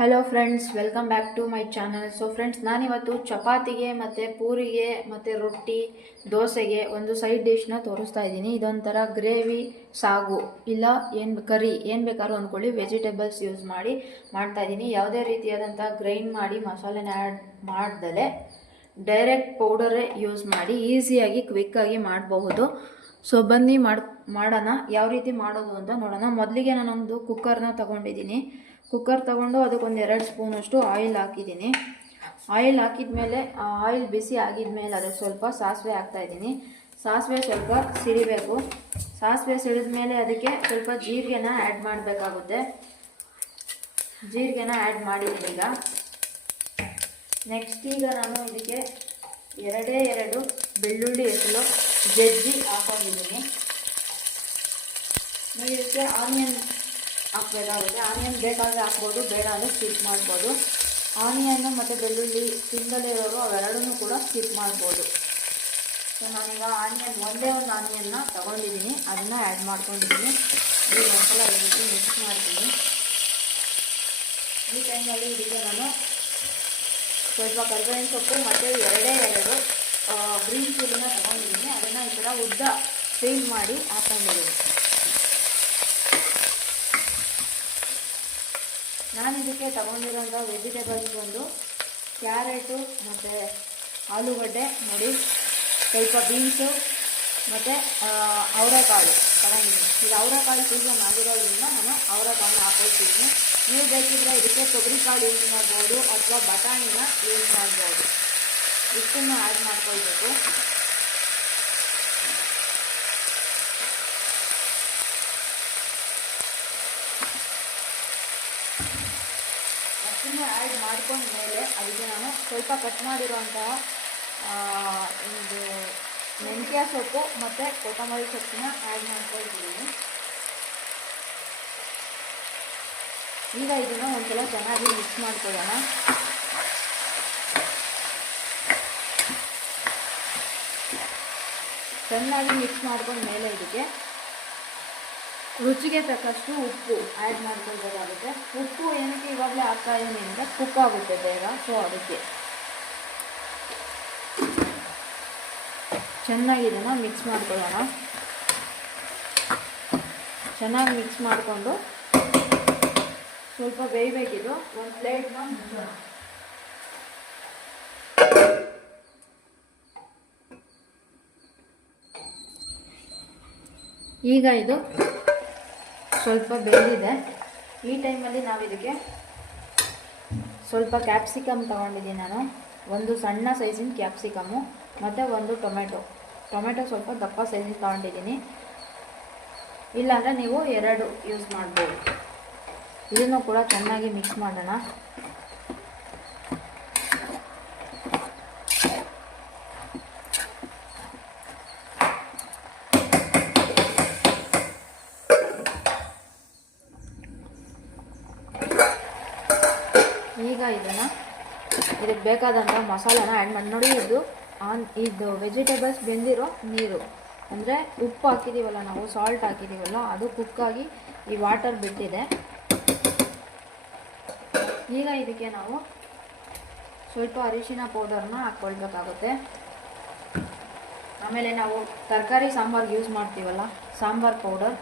Hello friends welcome back to my channel so friends ನಾನಿವತ್ತು ಚಪಾತಿಗೆ ಮತ್ತು ಪೂರಿಗೆ ಮತ್ತು ರೊಟ್ಟಿ, ದೋಸೆಗೆ ಒಂದು ಸೈಡ್ ಡಿಶ್ನ ತೋರಿಸ್ತಾ ಇದ್ದೀನಿ. ಇದೊಂಥರ ಗ್ರೇವಿ ಸಾಗು, ಇಲ್ಲ ಏನು ಕರಿ, ಏನು ಬೇಕಾದ್ರೂ ಅಂದ್ಕೊಳ್ಳಿ ವೆಜಿಟೇಬಲ್ಸ್ ಯೂಸ್ ಮಾಡಿ ಮಾಡ್ತಾ ಇದ್ದೀನಿ. ಯಾವುದೇ ರೀತಿಯಾದಂಥ ಗ್ರೈಂಡ್ ಮಾಡಿ, ಮಸಾಲೆನ ಆ್ಯಡ್ ಮಾಡ್ದಲೆ ಡೈರೆಕ್ಟ್ ಪೌಡರೇ ಯೂಸ್ ಮಾಡಿ ಈಸಿಯಾಗಿ ಕ್ವಿಕ್ಕಾಗಿ ಮಾಡಬಹುದು. ಸೊ ಬನ್ನಿ ಮಾಡಿ, ಮಾಡೋಣ. ಯಾವ ರೀತಿ ಮಾಡೋದು ಅಂತ ನೋಡೋಣ. ಮೊದಲಿಗೆ ನಾನೊಂದು ಕುಕ್ಕರ್ನ ತಗೊಂಡಿದ್ದೀನಿ. ಕುಕ್ಕರ್ ತಗೊಂಡು ಅದಕ್ಕೊಂದು ಎರಡು ಸ್ಪೂನಷ್ಟು ಆಯಿಲ್ ಹಾಕಿದ್ದೀನಿ. ಆಯಿಲ್ ಹಾಕಿದ ಮೇಲೆ ಆಯಿಲ್ ಬಿಸಿ ಆಗಿದ ಮೇಲೆ ಅದಕ್ಕೆ ಸ್ವಲ್ಪ ಸಾಸಿವೆ ಹಾಕ್ತಾ ಇದ್ದೀನಿ. ಸಾಸಿವೆ ಸ್ವಲ್ಪ ಸಿಡಿಬೇಕು. ಸಾಸಿವೆ ಸಿಡಿದ ಮೇಲೆ ಅದಕ್ಕೆ ಸ್ವಲ್ಪ ಜೀರಿಗೆನ ಆ್ಯಡ್ ಮಾಡಬೇಕಾಗುತ್ತೆ. ಜೀರಿಗೆನ ಆ್ಯಡ್ ಮಾಡಿದ್ದೀನಿ ಈಗ. ನೆಕ್ಸ್ಟ್ ಈಗ ನಾನು ಇದಕ್ಕೆ ಎರಡೇ ಎರಡು ಬೆಳ್ಳುಳ್ಳಿ ಹೆಸರು ಜಜ್ಜಿ ಹಾಕೊಂಡಿದ್ದೀನಿ. ಇದಕ್ಕೆ ಆನಿಯನ್ ಹಾಕಬೇಕಾಗುತ್ತೆ ಆನಿಯನ್ ಬೇಕಾದರೆ ಹಾಕ್ಬೋದು, ಬೇಡ ಅಂದರೆ ಸ್ಕಿಪ್ ಮಾಡ್ಬೋದು. ಆನಿಯನ್ನು ಮತ್ತು ಬೆಳ್ಳುಳ್ಳಿ ತಿಂದಲೇ ಇರೋರು ಅವೆರಡನ್ನೂ ಕೂಡ ಸ್ಕಿಪ್ ಮಾಡ್ಬೋದು. ಸೊ ನಾನೀಗ ಆನಿಯನ್, ಒಂದೇ ಒಂದು ಆನಿಯನ್ನ ತಗೊಂಡಿದ್ದೀನಿ. ಅದನ್ನು ಆ್ಯಡ್ ಮಾಡ್ಕೊಂಡಿದ್ದೀನಿ. ಒಂದ್ಸಲ ಈ ರೀತಿ ಮಿಕ್ಸ್ ಮಾಡ್ತೀನಿ. ಈ ಟೈಮಲ್ಲಿ ಇದಕ್ಕೆ ನಾನು ಸ್ವಲ್ಪ ಕರ್ಬೇವಿನ ಸೊಪ್ಪು ಮತ್ತು ಎರಡೇ ಎರಡು ಗ್ರೀನ್ ಚಿಲ್ಲಿನ ತಗೊಂಡಿದ್ದೀನಿ. ಅದನ್ನು ಈ ಥರ ಉದ್ದ ಫೀಲ್ ಮಾಡಿ ಹಾಕೊಂಡಿದ್ದೀನಿ. ಇದಕ್ಕೆ ತಗೊಂಡಿರೋಂಥ ವೆಜಿಟೇಬಲ್ಸ್ ಬಂದು ಕ್ಯಾರೆಟು ಮತ್ತು ಆಲೂಗಡ್ಡೆ, ನೋಡಿ, ಸ್ವಲ್ಪ ಬೀನ್ಸು ಮತ್ತು ಅವರೆಕಾಳು. ತಗೊಂಡಿದ್ದೀನಿ ಇದು ಅವರೆಕಾಳು ಸೀಸನ್ ಆಗಿರೋದ್ರಿಂದ ನಾನು ಅವರೆಕಾಳನ್ನ ಹಾಕೊಳ್ತಿದ್ದೀನಿ. ನೀವು ಬೇಕಿದ್ರೆ ಇದಕ್ಕೆ ತೊಗರಿಕಾಳು ಯೂಸ್ ಮಾಡ್ಬೋದು ಅಥವಾ ಬಟಾಣಿನ ಯೂಸ್ ಮಾಡ್ಬೋದು. ಇಷ್ಟನ್ನು ಆ್ಯಡ್ ಮಾಡ್ಕೊಳ್ಬೇಕು. ಅಷ್ಟನ್ನು ಆ್ಯಡ್ ಮಾಡ್ಕೊಂಡ್ಮೇಲೆ ಅದಕ್ಕೆ ನಾನು ಸ್ವಲ್ಪ ಕಟ್ ಮಾಡಿರುವಂತಹ ಒಂದು ಮೆಂತ್ಯ ಸೊಪ್ಪು ಮತ್ತು ಕೊತ್ತಂಬರಿ ಸೊಪ್ಪನ್ನ ಆ್ಯಡ್ ಮಾಡ್ಕೊಳ್ತಿದ್ದೀನಿ ಈಗ ಇದನ್ನು ಒಂದ್ಸಲ ಚೆನ್ನಾಗಿ ಮಿಕ್ಸ್ ಮಾಡ್ಕೊಳ್ಳೋಣ. ಚೆನ್ನಾಗಿ ಮಿಕ್ಸ್ ಮಾಡ್ಕೊಂಡ ಮೇಲೆ ಇದಕ್ಕೆ ರುಚಿಗೆ ತಕ್ಕಷ್ಟು ಉಪ್ಪು ಆ್ಯಡ್ ಮಾಡ್ಕೊಳ್ಬೇಕಾಗುತ್ತೆ. ಉಪ್ಪು ಏನಕ್ಕೆ ಇವಾಗಲೇ ಹಾಕ್ತಾ ಇದ್ದೀನಿ ಅಂದರೆ ಕುಕ್ ಆಗುತ್ತೆ ಬೇಗ ಸೊ ಅದಕ್ಕೆ. ಚೆನ್ನಾಗಿ ಇದನ್ನು ಮಿಕ್ಸ್ ಮಾಡ್ಕೊಳ್ಳೋಣ. ಚೆನ್ನಾಗಿ ಮಿಕ್ಸ್ ಮಾಡಿಕೊಂಡು ಸ್ವಲ್ಪ ಬೇಯಬೇಕಿದು. ಒಂದು ಪ್ಲೇಟ್ನ ಈಗ ಇದು ಸ್ವಲ್ಪ ಬೆಂದಿದೆ ಈ ಟೈಮಲ್ಲಿ ನಾವು ಇದಕ್ಕೆ ಸ್ವಲ್ಪ ಕ್ಯಾಪ್ಸಿಕಮ್ ತೊಗೊಂಡಿದ್ದೀನಿ ನಾನು. ಒಂದು ಸಣ್ಣ ಸೈಜಿನ ಕ್ಯಾಪ್ಸಿಕಮ್ಮು ಮತ್ತು ಒಂದು ಟೊಮೆಟೊ ಟೊಮೆಟೊ ಸ್ವಲ್ಪ ದಪ್ಪ ಸೈಜಿನ ತೊಗೊಂಡಿದ್ದೀನಿ. ಇಲ್ಲಾಂದರೆ ನೀವು ಎರಡು ಯೂಸ್ ಮಾಡ್ಬೋದು. ಇದನ್ನು ಕೂಡ ಚೆನ್ನಾಗಿ ಮಿಕ್ಸ್ ಮಾಡೋಣ. ಈಗ ಇದನ್ನು ಇದಕ್ಕೆ ಬೇಕಾದಂಥ ಮಸಾಲಾನ ಆ್ಯಡ್ ಮಾಡಿ, ನೋಡಿ ಇದು ಆನ್, ಇದು ವೆಜಿಟೇಬಲ್ಸ್ ಬೆಂದಿರೋ ನೀರು. ಅಂದರೆ ಉಪ್ಪು ಹಾಕಿದ್ದೀವಲ್ಲ ನಾವು ಸಾಲ್ಟ್ ಹಾಕಿದ್ದೀವಲ್ಲ ಅದು ಕುಕ್ಕಾಗಿ ಈ ವಾಟರ್ ಬಿಟ್ಟಿದೆ ಈಗ ಇದಕ್ಕೆ ನಾವು ಸ್ವಲ್ಪ ಅರಿಶಿನ ಪೌಡರ್ನ ಹಾಕ್ಕೊಳ್ಬೇಕಾಗುತ್ತೆ. ಆಮೇಲೆ ನಾವು ತರಕಾರಿ ಸಾಂಬಾರ್ಗೆ ಯೂಸ್ ಮಾಡ್ತೀವಲ್ಲ, ಸಾಂಬಾರ್ ಪೌಡರ್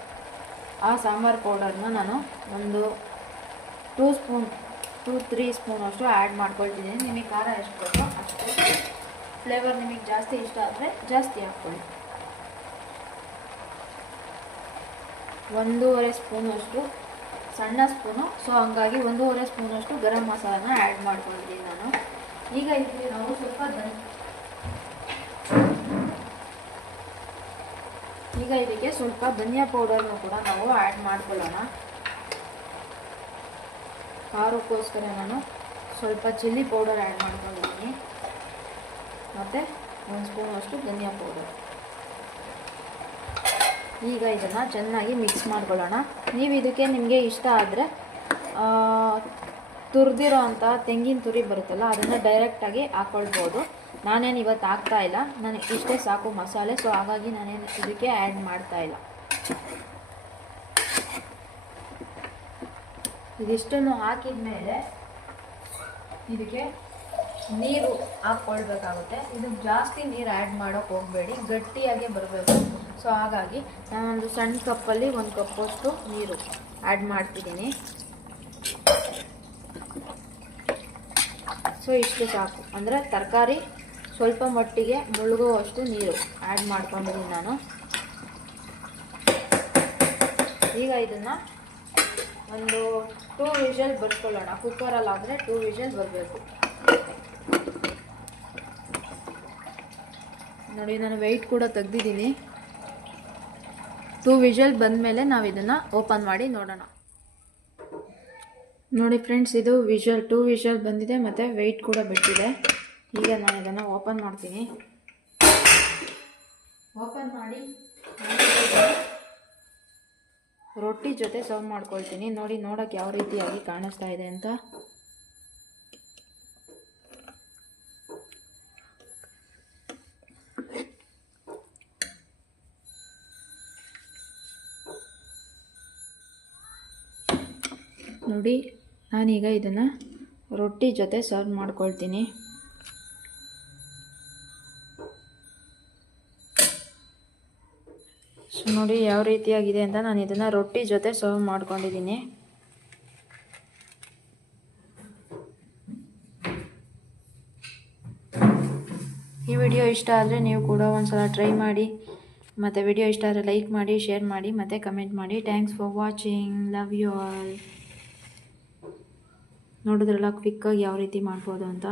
ಆ ಸಾಂಬಾರ್ ಪೌಡರ್ನ ನಾನು ಒಂದು two spoon two three spoon ಅಷ್ಟು ಆ್ಯಡ್ ಮಾಡ್ಕೊಳ್ತಿದ್ದೀನಿ ನಿಮಗೆ ಖಾರ ಎಷ್ಟು ಬೇಕೋ ಅಷ್ಟು. ಫ್ಲೇವರ್ ನಿಮಗೆ ಜಾಸ್ತಿ ಇಷ್ಟ ಆದರೆ ಜಾಸ್ತಿ ಹಾಕ್ಕೊಳ್ಳಿ. ಒಂದೂವರೆ ಸ್ಪೂನಷ್ಟು ಸಣ್ಣ ಸ್ಪೂನು ಸೊ ಹಂಗಾಗಿ ಒಂದೂವರೆ ಸ್ಪೂನಷ್ಟು ಗರಂ ಮಸಾಲನ ಆ್ಯಡ್ ಮಾಡ್ಕೊಳ್ತೀನಿ ನಾನು. ಈಗ ಇದಕ್ಕೆ ನಾವು ಸ್ವಲ್ಪ ದನ್ ಈಗ ಇದಕ್ಕೆ ಸ್ವಲ್ಪ ಧನಿಯಾ ಪೌಡರ್ನು ಕೂಡ ನಾವು ಆ್ಯಡ್ ಮಾಡ್ಕೊಳ್ಳೋಣ. ಖಾರಕ್ಕೋಸ್ಕರ ನಾನು ಸ್ವಲ್ಪ ಚಿಲ್ಲಿ ಪೌಡರ್ ಆ್ಯಡ್ ಮಾಡ್ಕೊಂಡಿದ್ದೀನಿ. ಮತ್ತು ಒಂದು ಸ್ಪೂನಷ್ಟು ಧನಿಯಾ ಪೌಡರ್. ಈಗ ಇದನ್ನು ಚೆನ್ನಾಗಿ ಮಿಕ್ಸ್ ಮಾಡ್ಕೊಳ್ಳೋಣ. ನೀವು ಇದಕ್ಕೆ ನಿಮಗೆ ಇಷ್ಟ ಆದರೆ ತುರಿದಿರೋ ಅಂಥ ತೆಂಗಿನ ತುರಿ ಬರುತ್ತಲ್ಲ, ಅದನ್ನು ಡೈರೆಕ್ಟಾಗಿ ಹಾಕ್ಕೊಳ್ಬೋದು ನಾನೇನು ಇವತ್ತು ಹಾಕ್ತಾ ಇಲ್ಲ. ನನಗೆ ಇಷ್ಟೇ ಸಾಕು ಮಸಾಲೆ ಸೊ ಹಾಗಾಗಿ ನಾನೇನು ಇದಕ್ಕೆ ಆ್ಯಡ್ ಮಾಡ್ತಾ ಇದಿಷ್ಟನ್ನು ಹಾಕಿದ ಮೇಲೆ ಇದಕ್ಕೆ ನೀರು ಹಾಕ್ಕೊಳ್ಬೇಕಾಗುತ್ತೆ. ಇದು ಜಾಸ್ತಿ ನೀರು ಆ್ಯಡ್ ಮಾಡೋಕ್ಕೆ ಹೋಗಬೇಡಿ, ಗಟ್ಟಿಯಾಗೆ ಬರಬೇಕು. ಸೊ ಹಾಗಾಗಿ ನಾನೊಂದು ಸಣ್ಣ ಕಪ್ಪಲ್ಲಿ ಒಂದು ಕಪ್ಪಷ್ಟು ನೀರು ಆ್ಯಡ್ ಮಾಡ್ತಿದ್ದೀನಿ. ಸೊ ಇಷ್ಟು ಸಾಕು. ಅಂದರೆ ತರಕಾರಿ ಸ್ವಲ್ಪ ಮಟ್ಟಿಗೆ ಮುಳುಗುವಷ್ಟು ನೀರು ಆ್ಯಡ್ ಮಾಡ್ಕೊಂಡಿದ್ದೀನಿ ನಾನು. ಈಗ ಇದನ್ನು ಒಂದು ಟೂ ವಿಷಲ್ ಬರ್ಸ್ಕೊಳ್ಳೋಣ ಕುಕ್ಕರಲ್ಲಾದರೆ ಟೂ ವಿಷಲ್ ಬರಬೇಕು. ನೋಡಿ, ನಾನು ವೆಯ್ಟ್ ಕೂಡ ತೆಗ್ದಿದ್ದೀನಿ. ಟೂ ವಿಷಲ್ ಬಂದಮೇಲೆ ನಾವು ಇದನ್ನು ಓಪನ್ ಮಾಡಿ ನೋಡೋಣ. ನೋಡಿ ಫ್ರೆಂಡ್ಸ್ ಇದು ವಿಷಲ್ ಟೂ ವಿಷಲ್ ಬಂದಿದೆ, ಮತ್ತು ವೆಯ್ಟ್ ಕೂಡ ಬಿಟ್ಟಿದೆ. ಈಗ ನಾನು ಇದನ್ನು ಓಪನ್ ಮಾಡ್ತೀನಿ. ಓಪನ್ ಮಾಡಿ. ರೊಟ್ಟಿ ಜೊತೆ ಸರ್ವ್ ಮಾಡ್ಕೊಳ್ತೀನಿ. ನೋಡಿ, ನೋಡೋಕೆ ಯಾವ ರೀತಿಯಾಗಿ ಕಾಣಿಸ್ತಾ ಇದೆ ಅಂತ. ನೋಡಿ, ನಾನೀಗ ಇದನ್ನು ರೊಟ್ಟಿ ಜೊತೆ ಸರ್ವ್ ಮಾಡ್ಕೊಳ್ತೀನಿ. ನೋಡಿ ಯಾವ ರೀತಿಯಾಗಿದೆ ಅಂತ ನಾನು ಇದನ್ನು ರೊಟ್ಟಿ ಜೊತೆ ಸರ್ವ್ ಮಾಡ್ಕೊಂಡಿದ್ದೀನಿ. ಈ ವಿಡಿಯೋ ಇಷ್ಟ ಆದರೆ ನೀವು ಕೂಡ ಒಂದ್ಸಲ ಟ್ರೈ ಮಾಡಿ, ಮತ್ತು ವಿಡಿಯೋ ಇಷ್ಟ ಆದರೆ ಲೈಕ್ ಮಾಡಿ ಶೇರ್ ಮಾಡಿ, ಮತ್ತು ಕಮೆಂಟ್ ಮಾಡಿ. Thanks for watching love you all ನೋಡಿದ್ರಲ್ಲ ಕ್ವಿಕ್ಕಾಗಿ ಯಾವ ರೀತಿ ಮಾಡ್ಬೋದು ಅಂತ.